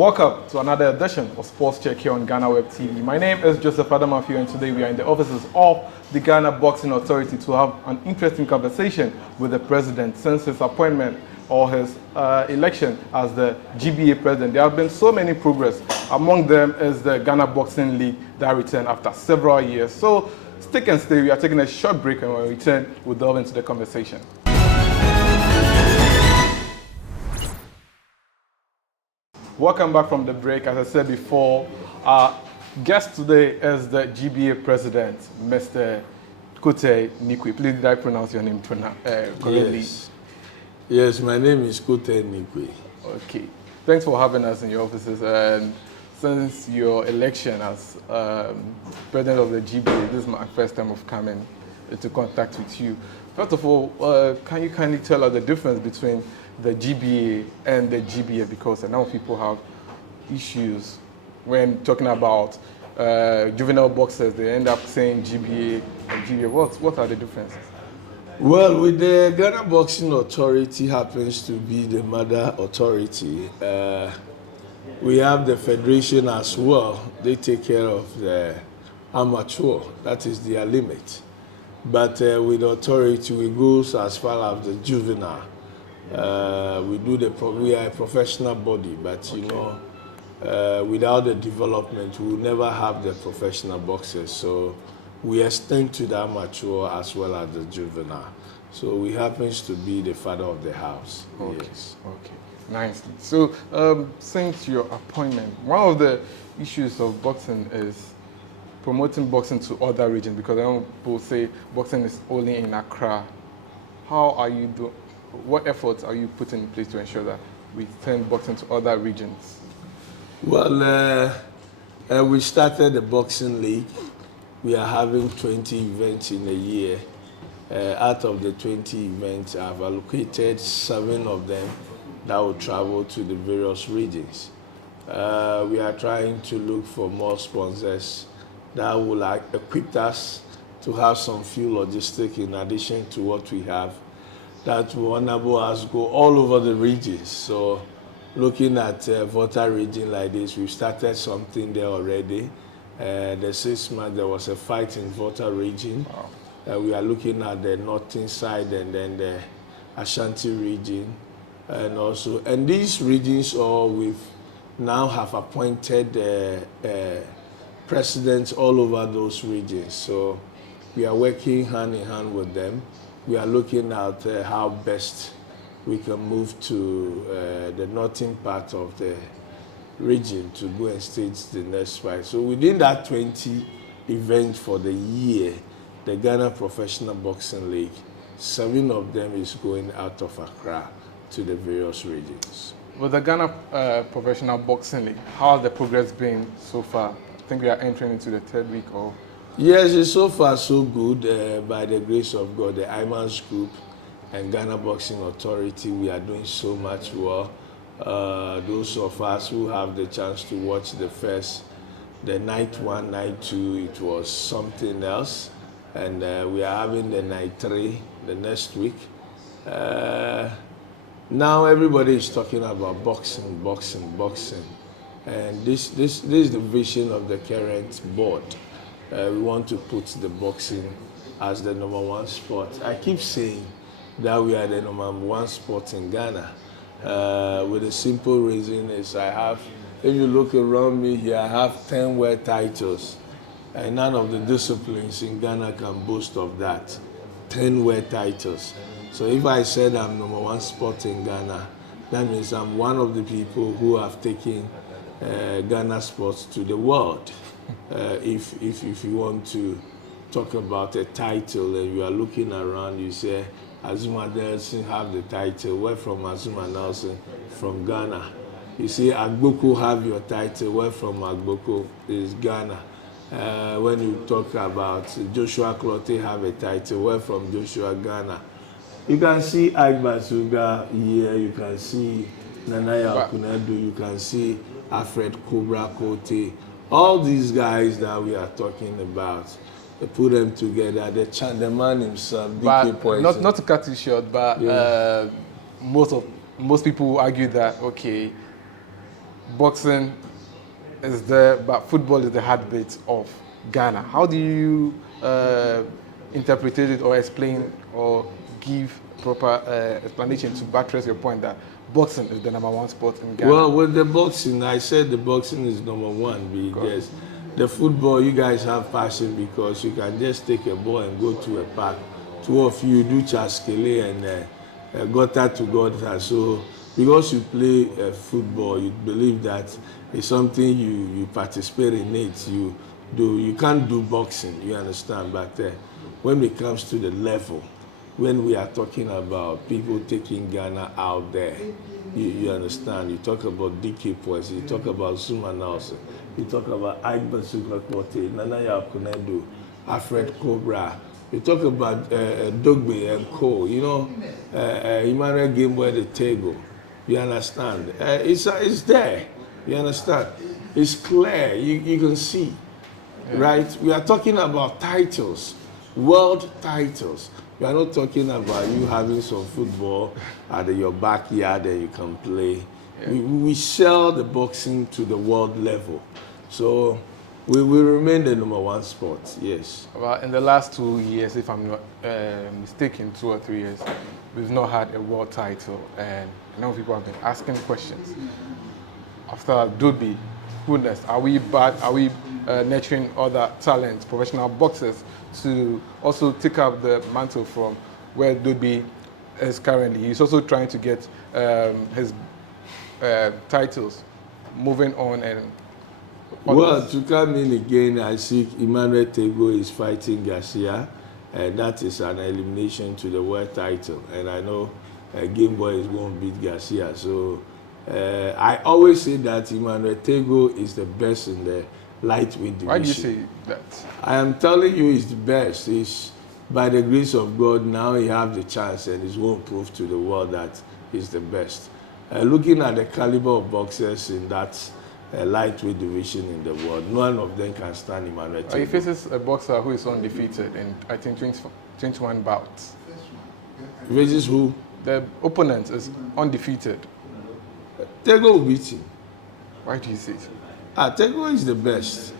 Welcome to another edition of Sports Check here on Ghana Web TV. My name is Joseph Adamafiu, and today we are in the offices of the Ghana Boxing Authority to have an interesting conversation with the president since his appointment or his election as the GBA president. There have been so many progress. Among them is the Ghana Boxing League that returned after several years. So stick and stay. We are taking a short break, and when we return, we'll delve into the conversation. Welcome back from the break. As I said before, our guest today is the GBA president, Mr. Kotei Neequaye. Please, did I pronounce your name correctly? Yes, my name is Kotei Neequaye. Okay. Thanks for having us in your offices. And since your election as president of the GBA, this is my first time of coming into contact with you. First of all, can you kindly tell us the difference between the GBA and the GBA, because a number of people have issues when talking about juvenile boxers. They end up saying GBA and GBA. What are the differences? Well, with the Ghana Boxing Authority happens to be the mother authority. We have the federation as well. They take care of the amateur. That is their limit. But with authority, we go as far as the juvenile. We are a professional body, but you know, without the development, we will never have the professional boxers. So we extend to the amateur as well as the juvenile. So we happens to be the father of the house. Okay. Yes. Okay. Nicely. So since your appointment, one of the issues of boxing is promoting boxing to other regions, because I know people say boxing is only in Accra. How are you doing? What efforts are you putting in place to ensure that we turn boxing to other regions? Well, we started the boxing league. We are having 20 events in a year. Out of the 20 events, I've allocated 7 of them that will travel to the various regions. We are trying to look for more sponsors that will equip us to have some few logistics in addition to what we have, that will enable us go all over the regions. So looking at Volta region like this, we've started something there already. The 6 months, there was a fight in Volta region. Wow. We are looking at the northern side and then the Ashanti region. And these regions all we've now have appointed presidents all over those regions. So we are working hand in hand with them. We are looking at how best we can move to the northern part of the region to go and stage the next fight. So within that 20 events for the year, the Ghana Professional Boxing League, 7 of them is going out of Accra to the various regions. With the Ghana Professional Boxing League, how has the progress been so far? I think we are entering into the 3rd week or... Yes, it's so far so good. By the grace of God, the IMANS Group and Ghana Boxing Authority, we are doing so much well. Those of us who have the chance to watch the night 1, night 2, it was something else. And we are having the night 3 the next week. Now everybody is talking about boxing. And this is the vision of the current board. We want to put the boxing as the #1 sport. I keep saying that we are the #1 sport in Ghana. With a simple reason is if you look around me here, I have 10 world titles. And none of the disciplines in Ghana can boast of that. 10 world titles. So if I said I'm #1 sport in Ghana, that means I'm one of the people who have taken Ghana sports to the world. If you want to talk about a title and you are looking around, you say Azuma Nelson have the title. Where from Azuma Nelson? From Ghana. You see Agboko have your title. Where from Agboko? Is Ghana. When you talk about Joshua Kotei have a title. Where from Joshua? Ghana. You can see Agba Suga here. You can see Nanaya Okunedu. You can see Alfred Cobra Kotei. All these guys that we are talking about, they put them together. The man himself, DK Poison. Not to cut you short, but yeah. Most people argue that, okay, boxing is there, but football is the heartbeat of Ghana. How do you interpret it or explain or give proper explanation to buttress your point that boxing is the #1 sport in Ghana? Well, with the boxing, I said the boxing is #1 because the football, you guys have passion because you can just take a ball and go to a park. Two of you do chaskele and gutter to gutter. So because you play football, you believe that it's something you participate in it. You can't do boxing, you understand? But when it comes to the level, when we are talking about people taking Ghana out there, you understand? You talk about DK Poise, you talk about Zuma Nelson, you talk about Agba Kotei, Nana Yakunedo, Alfred Cobra, you talk about Dogbe and Co. You know, Emmanuel Gameboy the Tego. You understand? It's there. You understand? It's clear. You can see, right? We are talking about titles, world titles. We are not talking about you having some football at your backyard and you can play. Yeah. We sell the boxing to the world level. So we will remain the #1 sport, yes. Well, in the last 2 years, if I'm not mistaken, 2 or 3 years, we've not had a world title. And I know people have been asking questions. After Dobi, goodness, are we bad? Are we nurturing other talents, professional boxers, to also take up the mantle from where Dobi is currently? He's also trying to get his titles moving on and well, to come in again, I see Emmanuel Tego is fighting Garcia, and that is an elimination to the world title. And I know Gameboy is going to beat Garcia. So I always say that Emmanuel Tego is the best in the lightweight division. Why do you say that? I am telling you he's the best. He's, by the grace of God, now he has the chance and he's going to prove to the world that he's the best. Looking at the caliber of boxers in that lightweight division in the world, none of them can stand Emmanuel Tego. He faces a boxer who is undefeated in, I think, 21 bouts. He faces who? The opponent is undefeated. Tego will beat him. Why do you say so? Tego is the best.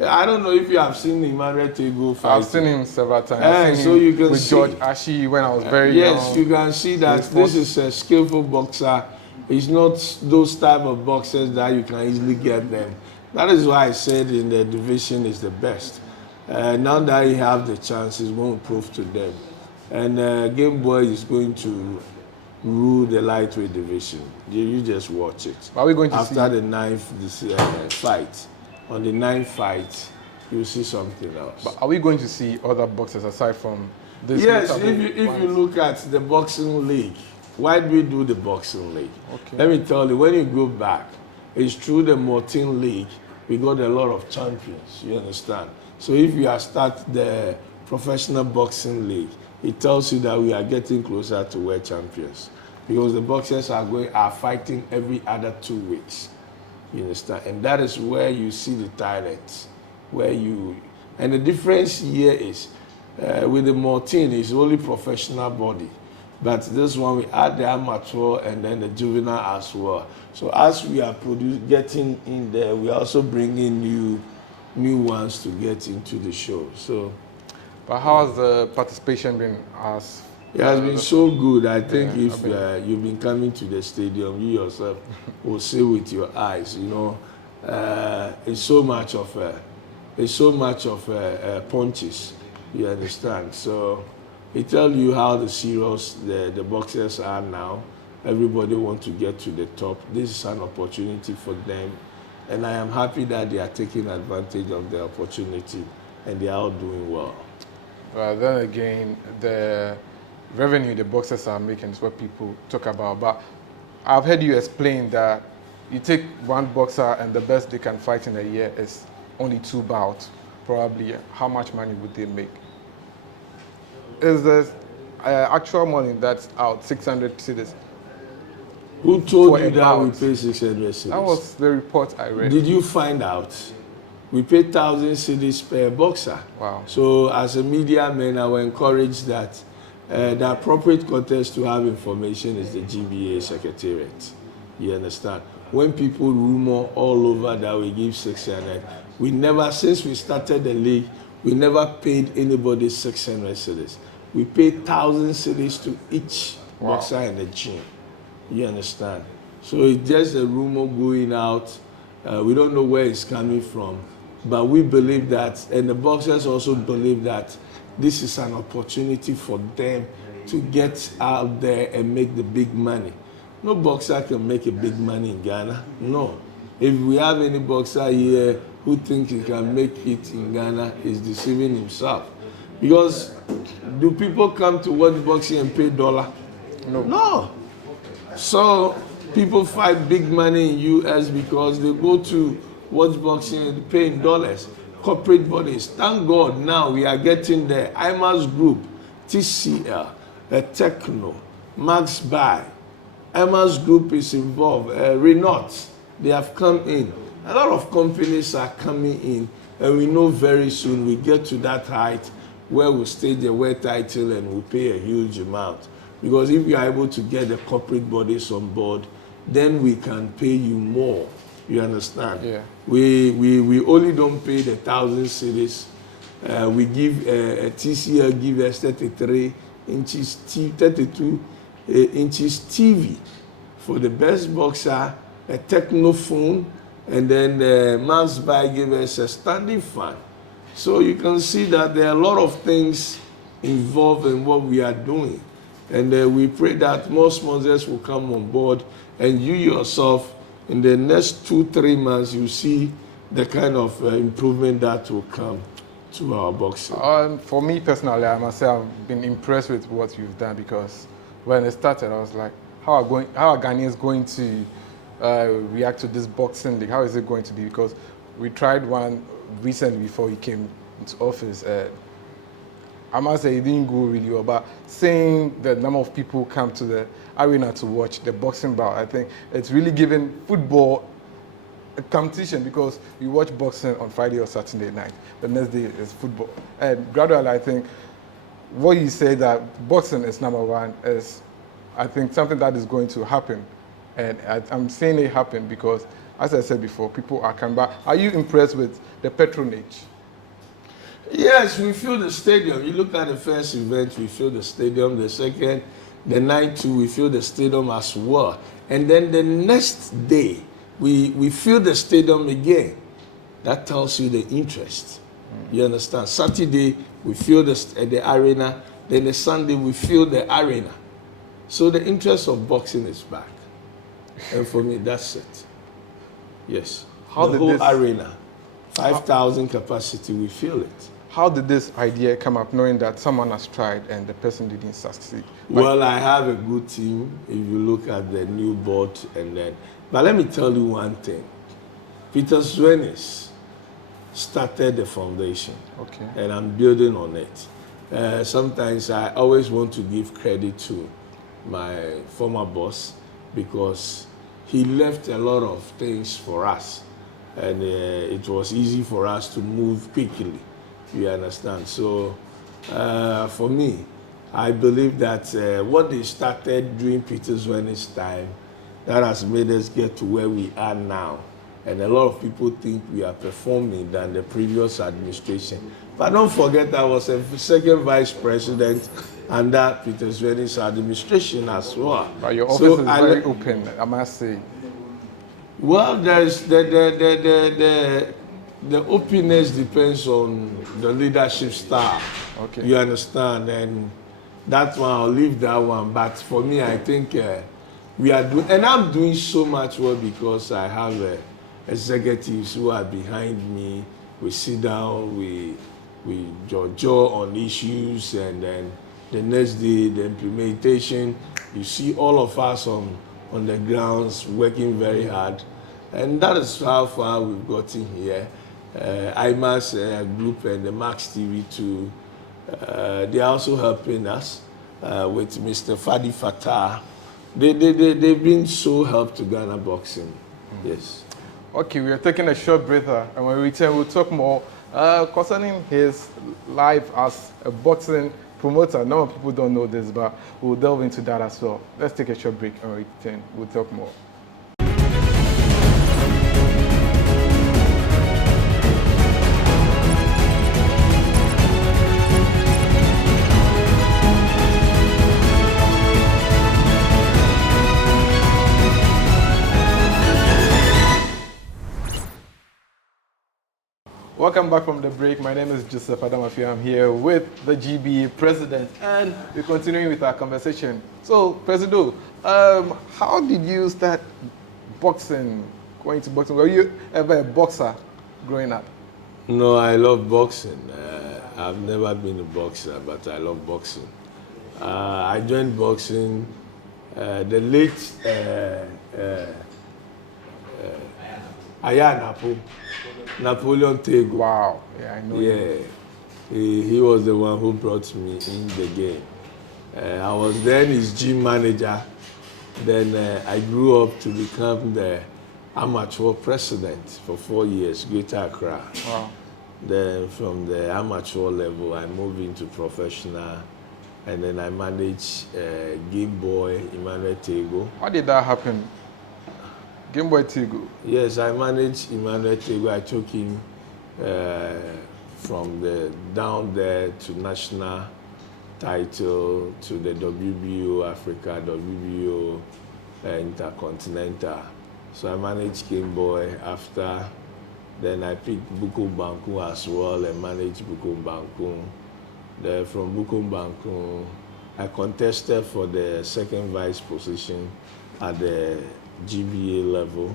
I don't know if you have seen Emmanuel Tego fight. I've seen him several times. I've seen so him you can with see, George Ashi when I was very young. Yes, you can see that this is a skillful boxer. It's not those type of boxers that you can easily get them. That is why I said in the division is the best. Now that he have the chance, he's going to prove to them. And Gameboy is going to rule the lightweight division. You just watch it. Are we going to after see the 9th fight? On the 9th fight, you'll see something else. But are we going to see other boxers aside from this? Yes, if you look at the boxing league, why do we do the boxing league? Okay. Let me tell you, when you go back, it's through the Martin League, we got a lot of champions, you understand? So if you are start the professional boxing league, it tells you that we are getting closer to world champions. Because the boxers are fighting every other 2 weeks. You understand? And that is where you see the talent. And the difference here is, with the Martin, it's only professional body. But this one, we add the amateur and then the juvenile as well. So as we are getting in there, we are also bringing new ones to get into the show. So, but how has the participation been? It has been so good. I think if you've been coming to the stadium, you yourself will see with your eyes. You know, it's so much of punches. You understand? So it tells you how the serious the boxers are now. Everybody wants to get to the top. This is an opportunity for them, and I am happy that they are taking advantage of the opportunity, and they are all doing well. Well, then again, the revenue the boxers are making is what people talk about. But I've heard you explain that you take one boxer and the best they can fight in a year is only 2 bouts. Probably, how much money would they make? Is the actual money that's out 600 cedis? Who told you that we pay 600 cedis? That was the report I read. Did you find out? We pay 1,000 cedis per boxer. Wow. So as a media man, I will encourage that the appropriate contest to have information is the GBA secretariat. You understand? when people rumor all over that we give 600, we never, since we started the league, we never paid anybody 600 cedis. We paid 1,000 cedis to each boxer in the gym. You understand? So it's just a rumor going out. We don't know where it's coming from, but we believe that, and the boxers also believe that this is an opportunity for them to get out there and make the big money. No boxer can make a big money in Ghana. No. If we have any boxer here who thinks he can make it in Ghana, he's deceiving himself. Because do people come to watch boxing and pay $1? No. No. So people fight big money in US because they go to watch boxing and pay in dollars. Corporate bodies. Thank God now we are getting there. IMAS Group, TCL, Techno, Max Buy. IMAS Group is involved. Renault, they have come in. A lot of companies are coming in, and we know very soon we get to that height where we stage a world title and we pay a huge amount. Because if we are able to get the corporate bodies on board, then we can pay you more. You understand? Yeah. We only don't pay the 1,000 cedis. We give a TCL give us 33 inches, 32 inches TV for the best boxer, a techno phone, and then the Max Buy give us a standing fan. So you can see that there are a lot of things involved in what we are doing. And we pray that more sponsors will come on board, and you yourself, in the next 2-3 months, you see the kind of improvement that will come to our boxing. For me personally, I must say I've been impressed with what you've done, because when it started, I was like, how are Ghanaians going to react to this boxing league? How is it going to be? Because we tried one recently before he came into office. I must say it didn't go really well, but seeing the number of people come to the arena to watch the boxing bout, I think it's really given football a competition, because you watch boxing on Friday or Saturday night, the next day is football. And gradually, I think what you say that boxing is number one is, I think, something that is going to happen. And I'm saying it happen because, as I said before, people are coming back. Are you impressed with the patronage? Yes, we fill the stadium. You look at the first event, we fill the stadium. The second, the night two, we fill the stadium as well. And then the next day, we fill the stadium again. That tells you the interest. You understand? Saturday, we fill the arena. Then the Sunday, we fill the arena. So the interest of boxing is back. And for me, that's it. Yes. The whole arena, 5,000 capacity, we fill it. How did this idea come up, knowing that someone has tried and the person didn't succeed? Well, I have a good team. If you look at the new board and then, but let me tell you one thing. Peter Zwenis started the foundation. Okay. And I'm building on it. Sometimes I always want to give credit to my former boss, because he left a lot of things for us, and it was easy for us to move quickly. You understand? So for me, I believe that what they started during Peter Zwenis' time, that has made us get to where we are now. And a lot of people think we are performing than the previous administration. But don't forget, I was a second vice president under Peter Zwenis' administration as well. But your office is very open, I must say. Well, there's the openness depends on the leadership style. Okay. You understand? And that one, I'll leave that one. But for me, I think we are doing, and I'm doing so much work because I have executives who are behind me. We sit down, we judge on issues, and then the next day, the implementation, you see all of us on the grounds working very hard. And that is how far we've gotten here. IMAS Group and the Max TV too, they are also helping us with Mr. Fadi Fatah. They've been so helpful to Ghana boxing. Yes. Okay, we are taking a short breather, and when we return, we'll talk more concerning his life as a boxing promoter. No people don't know this, but we'll delve into that as well. Let's take a short break, and when we return, we'll talk more. Welcome back from the break. My name is Joseph Adamafi. I'm here with the GBA president, and we're continuing with our conversation. So, Presido, how did you start boxing, going to boxing? Were you ever a boxer growing up? No, I love boxing. I've never been a boxer, but I love boxing. I joined boxing the late Aya Napoleon Tego. Wow, yeah, I know. Yeah, he was the one who brought me in the game. I was then his gym manager. Then I grew up to become the amateur president for 4 years, Greater Accra. Wow. Then from the amateur level, I moved into professional, and then I managed Game Boy, Emmanuel Tego. How did that happen? Game Boy Tigo. Yes, I managed Emmanuel Tego. I took him from the down there to national title, to the WBO Africa, WBO Intercontinental. So I managed Game Boy after. Then I picked Bukum Banku as well and managed Bukum Banku. Then from Bukum Banku, I contested for the second vice position at the GBA level.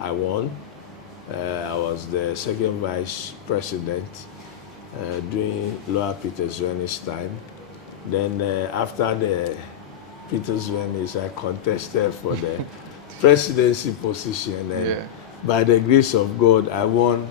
I won. I was the second vice president during Lower Peterswen's time. Then after the Peterswen's, I contested for the presidency position. And by the grace of God, I won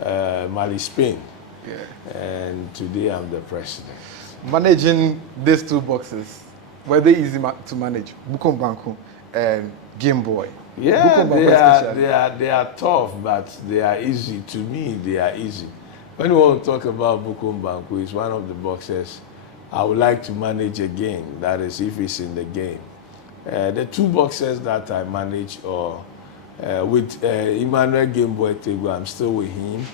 Mali Spain. Yeah. And today I'm the president. Managing these two boxes, were they easy to manage? Bukum Banku and Game Boy. Yeah, Bukum Banku they are tough, but they are easy. To me, they are easy. When you want to talk about Bukum Banku, it's one of the boxers I would like to manage again. That is, if it's in the game. The two boxers that I manage are with Emmanuel Game Boy Tego. I'm still with him.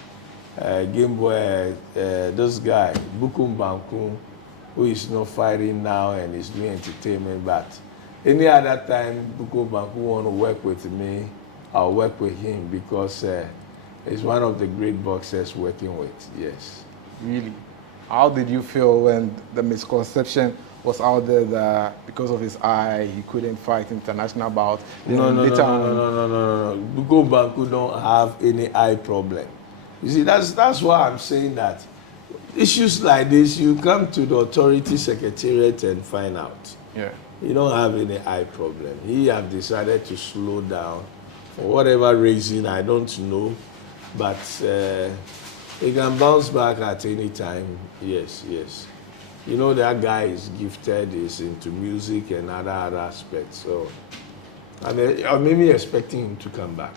Game Boy, this guy, Bukum Banku, who is not fighting now and is doing entertainment, but any other time Bukum Banku want to work with me, I'll work with him because he's one of the great boxers working with, yes. Really? How did you feel when the misconception was out there that because of his eye, he couldn't fight international bouts? No. Bukum Banku don't have any eye problem. You see, that's why I'm saying that issues like this, you come to the authority secretariat and find out. Yeah. You don't have any eye problem. He have decided to slow down for whatever reason, I don't know, but he can bounce back at any time. Yes. You know, that guy is gifted, is into music and other aspects, so I'm maybe expecting him to come back.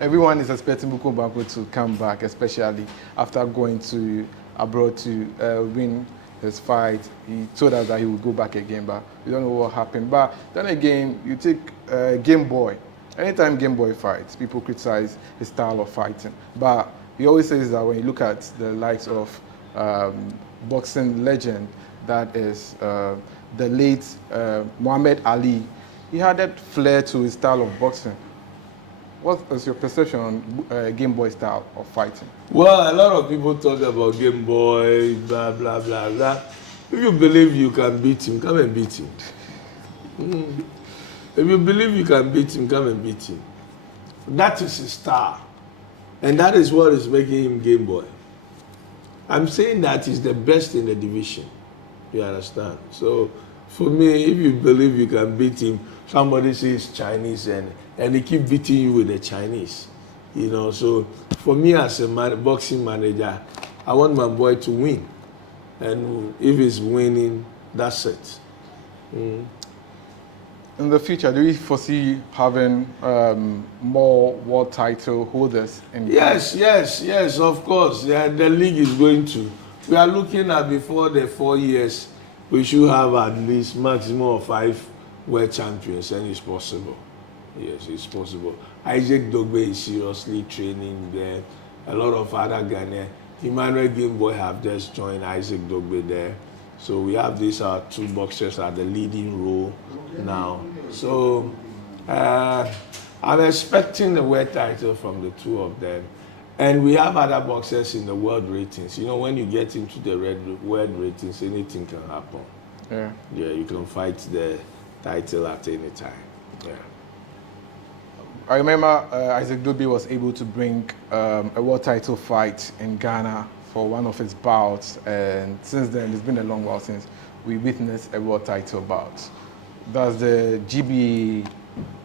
Everyone is expecting Bukum Banku to come back, especially after going to abroad to win his fight. He told us that he would go back again, but we don't know what happened. But then again, you take Game Boy. Anytime Game Boy fights, people criticize his style of fighting. But he always says that when you look at the likes of boxing legend, that is the late Muhammad Ali, he had that flair to his style of boxing. What is your perception on Game Boy style of fighting? Well, a lot of people talk about Game Boy, blah, blah, blah, blah. If you believe you can beat him, come and beat him. If you believe you can beat him, come and beat him. That is his style. And that is what is making him Game Boy. I'm saying that he's the best in the division. You understand? So, for me, if you believe you can beat him, somebody says Chinese and they keep beating you with the Chinese. You know, so for me as a boxing manager, I want my boy to win. And if he's winning, that's it. In the future, do you foresee having more world title holders? Yes, of course. Yeah, the league is going to. We are looking at before the 4 years, we should have at least maximum of 5 world champions, and it's possible. Yes, it's possible. Isaac Dogbe is seriously training there. A lot of other Ghanaian. Emmanuel Game Boy have just joined Isaac Dogbe there. So we have these two boxers at the leading role now. So I'm expecting the world title from the two of them. And we have other boxers in the world ratings. You know, when you get into the world ratings, anything can happen. Yeah. Yeah, you can fight the title at any time. Yeah. I remember Isaac Dube was able to bring a world title fight in Ghana for one of his bouts, and since then it's been a long while since we witnessed a world title bout. Does the GBA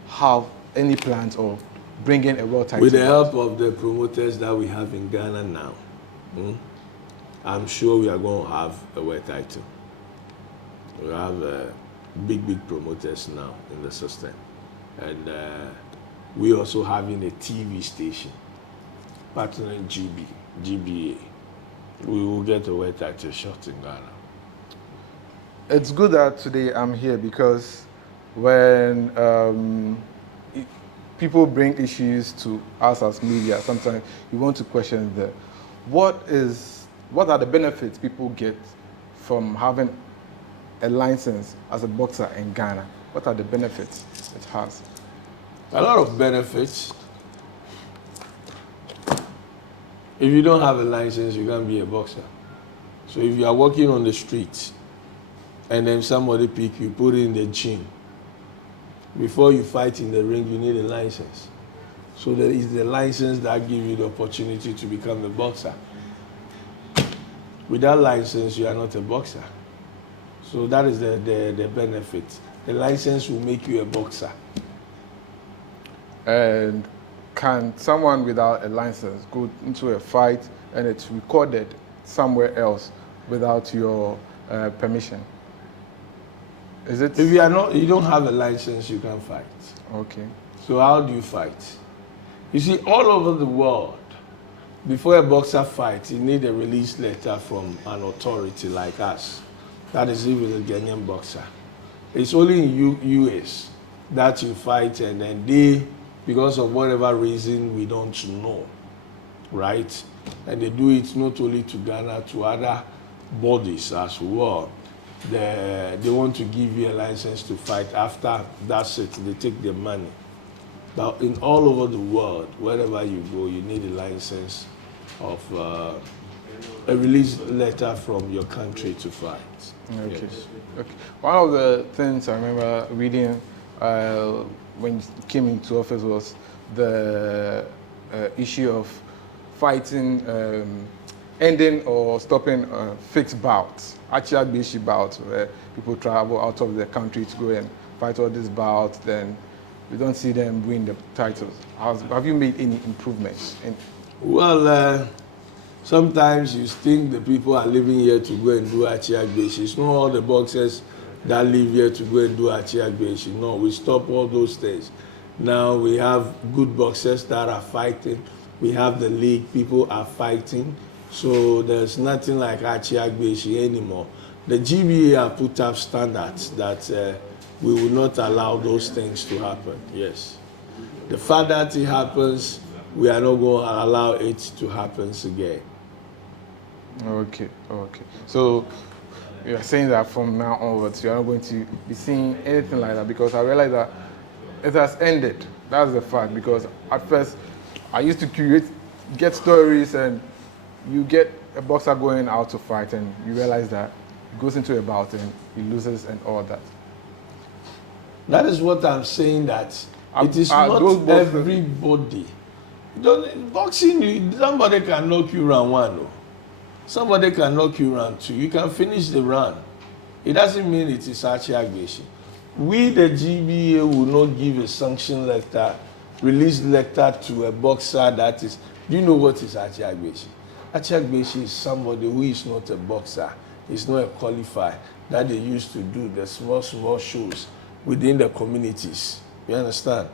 have any plans of bringing a world title With the bout? help of the promoters that we have in Ghana now, I'm sure we are going to have a world title. We have big promoters now in the system, and we also having a TV station partnering GBA. We will get a world title shot in Ghana. It's good that today I'm here because when people bring issues to us as media, sometimes you want to question them. What are the benefits people get from having a license as a boxer in Ghana? What are the benefits it has? A lot of benefits. If you don't have a license, you can't be a boxer. So if you are walking on the street and then somebody pick you, put it in the gym, before you fight in the ring, you need a license. So there is the license that gives you the opportunity to become a boxer. Without license, you are not a boxer. So that is the benefit. The license will make you a boxer. And can someone without a license go into a fight and it's recorded somewhere else without your permission? Is it? If you don't have a license, you can't fight. Okay. So how do you fight? You see, all over the world, before a boxer fights, you need a release letter from an authority like us. That is even a Ghanaian boxer. It's only in US that you fight, and then they, because of whatever reason we don't know, right? And they do it not only to Ghana, to other bodies as well. They want to give you a license to fight. After that's it, they take their money. But in all over the world, wherever you go, you need a license of a release letter from your country to fight. Okay. Yes. Okay. One of the things I remember reading when you came into office was the issue of fighting, ending or stopping fixed bouts, actual bouts, where people travel out of the country to go and fight all these bouts, then we don't see them win the titles. Have you made any improvements? Well, sometimes you think the people are living here to go and do Achiagbeshi. It's not all the boxers that live here to go and do Achiagbeshi. No, we stop all those things. Now we have good boxers that are fighting. We have the league, people are fighting. So there's nothing like Achiagbeshi anymore. The GBA have put up standards that we will not allow those things to happen. Yes. The fact that it happens, we are not going to allow it to happen again. Okay. So you are saying that from now onwards, you are not going to be seeing anything like that, because I realize that it has ended. That's the fact, because at first I used to get stories, and you get a boxer going out to fight and you realize that he goes into a bout and he loses and all that. That is what I'm saying, that it is not everybody. Boxing, somebody can knock you round one. No? Somebody can knock you round two. You can finish the round. It doesn't mean it is Achiagbeshi. We, the GBA, will not give a sanction letter, release letter to a boxer that is. Do you know what is Achiagbeshi? Achiagbeshi is somebody who is not a boxer. He's not a qualifier that they used to do the small shows within the communities. You understand?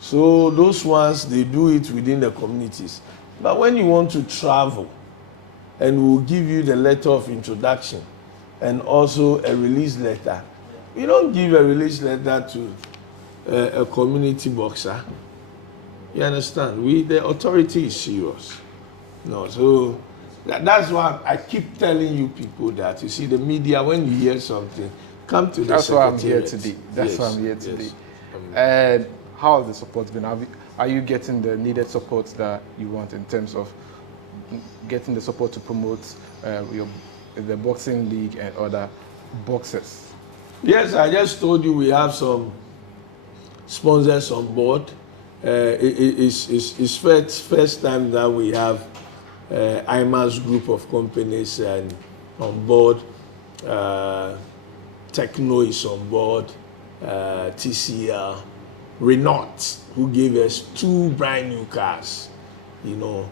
So those ones, they do it within the communities. But when you want to travel, and we'll give you the letter of introduction and also a release letter. You don't give a release letter to a community boxer. You understand? The authority is serious. No, so that's why I keep telling you people that, you see, the media, when you hear something, come to the That's why I'm here secretariat. today. That's why I'm here today. Yes. And how has the support been? Have are you getting the needed support that you want in terms of getting the support to promote the boxing league and other boxers? Yes, I just told you we have some sponsors on board. It's first time that we have IMA's group of companies and on board. Techno is on board, TCL, Renault, who gave us 2 brand new cars, you know,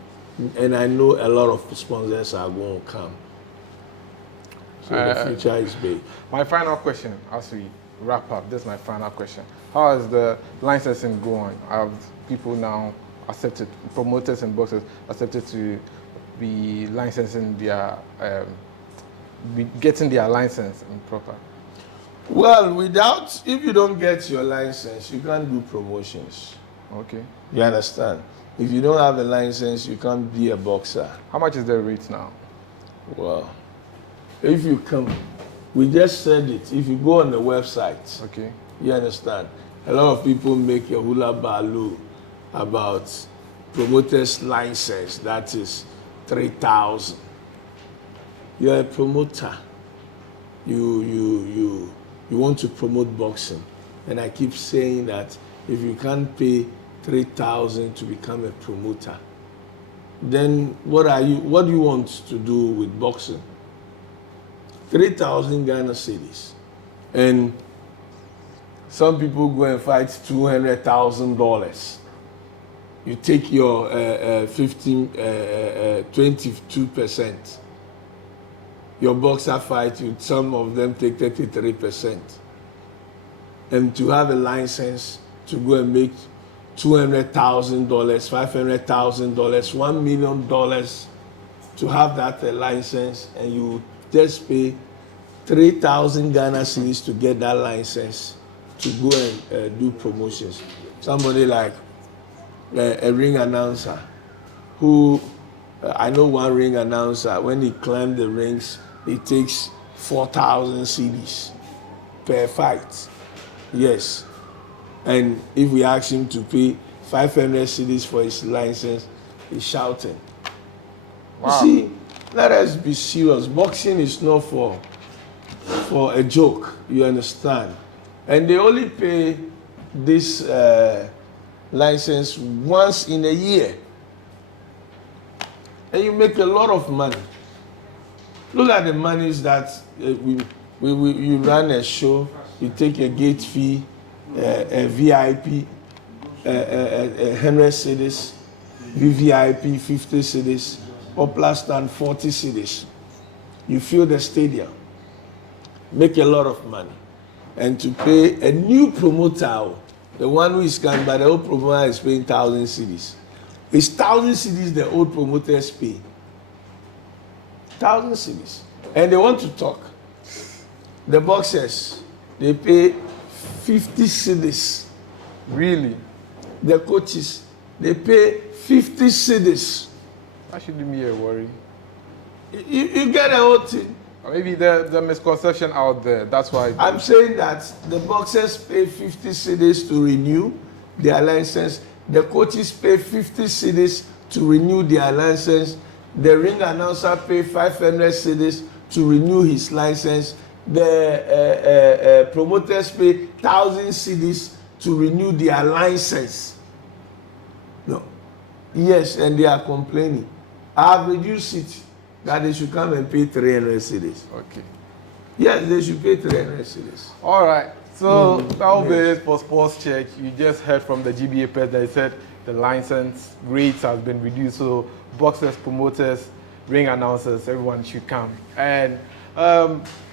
and I know a lot of sponsors are going to come. So the future is big. My final question, as we wrap up, this is my final question. How is the licensing going? Have people now accepted, promoters and boxers accepted to be licensing their, be getting their license in proper? Well, if you don't get your license, you can't do promotions. Okay. You understand? If you don't have a license, you can't be a boxer. How much is the rate now? Well, if you come, we just said it. If you go on the website, okay, you understand? A lot of people make a hula baloo about promoter's license. That is 3,000. You're a promoter. You want to promote boxing, and I keep saying that if you can't pay 3,000 to become a promoter, then what do you want to do with boxing? 3,000 Ghana cedis, and some people go and fight $200,000. You take your 22%. Your boxer fight, some of them take 33%. And to have a license to go and make $200,000, $500,000, $1 million to have that license, and you just pay 3,000 Ghana cedis to get that license to go and do promotions. Somebody like a ring announcer who, I know one ring announcer, when he climbed the rings, it takes 4,000 cedis per fight. Yes. And if we ask him to pay 500 cedis for his license, he's shouting. Wow. You see, let us be serious. Boxing is not for a joke, you understand? And they only pay this license once in a year. And you make a lot of money. Look at the monies that you run a show, you take a gate fee, a VIP, 100 cedis, VVIP 50 cedis, or plus than 40 cedis. You fill the stadium, make a lot of money. And to pay a new promoter, the one who is coming, but the old promoter is paying 1,000 cedis. It's 1,000 cedis the old promoters pay. 1,000 cedis. And they want to talk. The boxers, they pay 50 cedis. Really? The coaches, they pay 50 cedis. That shouldn't be a worry. You get the whole thing. Or maybe the misconception out there, that's why. I'm saying that the boxers pay 50 cedis to renew their license. The coaches pay 50 cedis to renew their license. The ring announcer pay 500 cedis to renew his license. The promoters pay 1,000 cedis to renew their license. No. Yes, and they are complaining. I have reduced it that they should come and pay 300 cedis. Okay. Yes, they should pay 300 cedis. All right. So that will be it for Sports Check. You just heard from the GBA president. He said the license rates have been reduced. So boxers, promoters, ring announcers, everyone should come and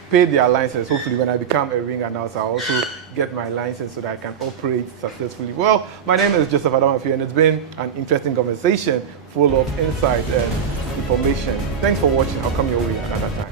pay their license. Hopefully, when I become a ring announcer, I'll also get my license so that I can operate successfully. Well, my name is Joseph Adamafi, and it's been an interesting conversation full of insight and information. Thanks for watching. I'll come your way another time.